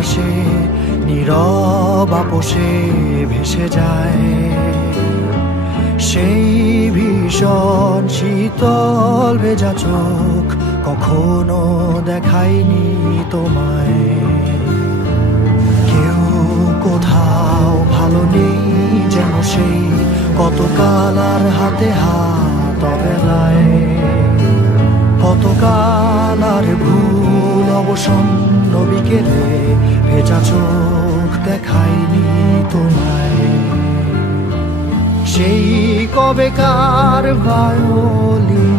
বাতাসে নীরব আপোষে ভেসে যায়। সেই ভীষণ শীতল ভেজা চোখ কখনো দেখায়নি তোমায়। কেউ কোথাও ভালো নেই যেন সেই কতকাল আর হাতে হাত অবেলায়। কতকাল আর ভুল অবসন্ন বিকেলে ভেজা চোখ দেখায়নি তোমায়। সেই কবেকার ভায়োলিন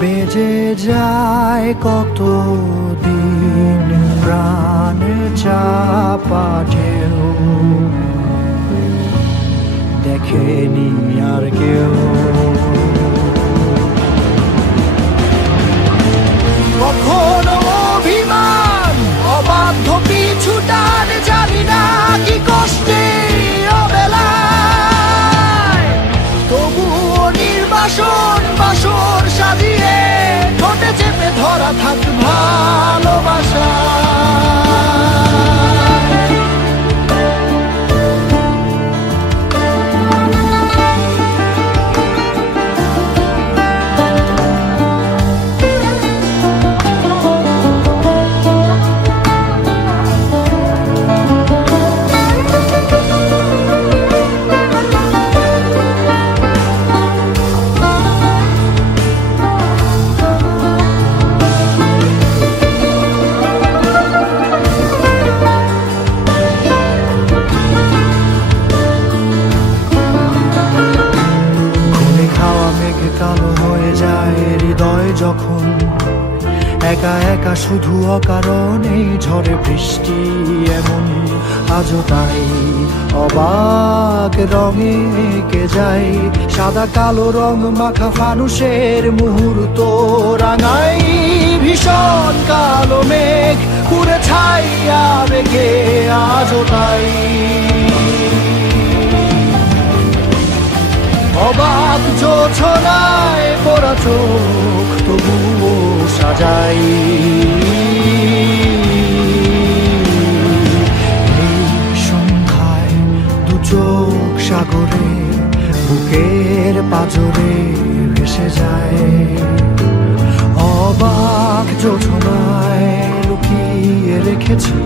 বেজে যায় কতদিন প্রাণে চাপা ঢেউ দেখেনি আর কেউ। কখনো অভিমান অবাধ্য পিছু টান জানি না কি কষ্টে অবেলায়, তবুও নির্বাসন বাসর সাজিয়ে ঠোঁটে চেপে ধরা থাক ভালোবাসা। কালো হয়ে যায় হৃদয় যখন একা একা শুধু অকারণে ঝড়ে বৃষ্টি এমন আজও তাই অবাক রঙে কে যায়। সাদা কালো রং মাখা ফানুষের মুহূর্ত রাঙাই ভীষণ কালো মেঘ পুরে ছাইয়া বেগে আজও তাই। অবাক জোছনায় পড়া চোখ তবুও সাজাই। এই সন্ধ্যায় দু চোখ সাগরে বুকের পাজরে ভেসে যায়। অবাক জোছনায় লুকিয়ে রেখেছি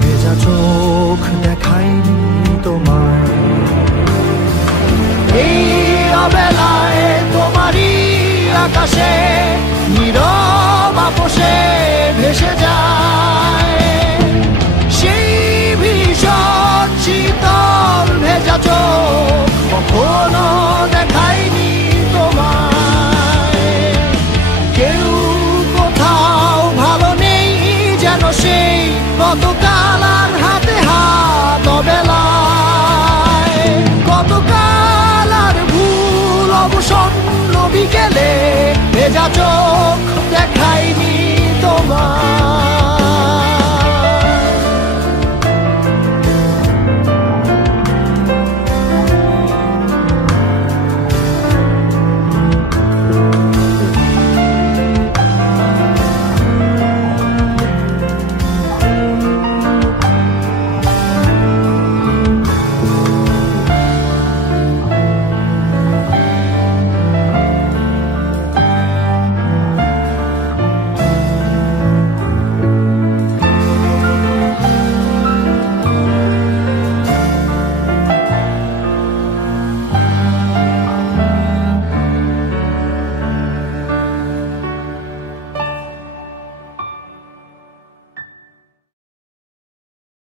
ভেজা চোখ দেখায়নি তোমায়। এই অবেলায় তোমারই আকাশে নীরব আপোষে ভেসে যায়। সেই ভীষণ শীতল ভেজা চোখ কখনো দেখায়নি তোমায়। কেউ কোথাও ভালো নেই যেন সেই কতকাল আর হাতে হাত অবেলায়। কতকাল আর ভুল অবসন্ন বিকেলে ভেজা চোখ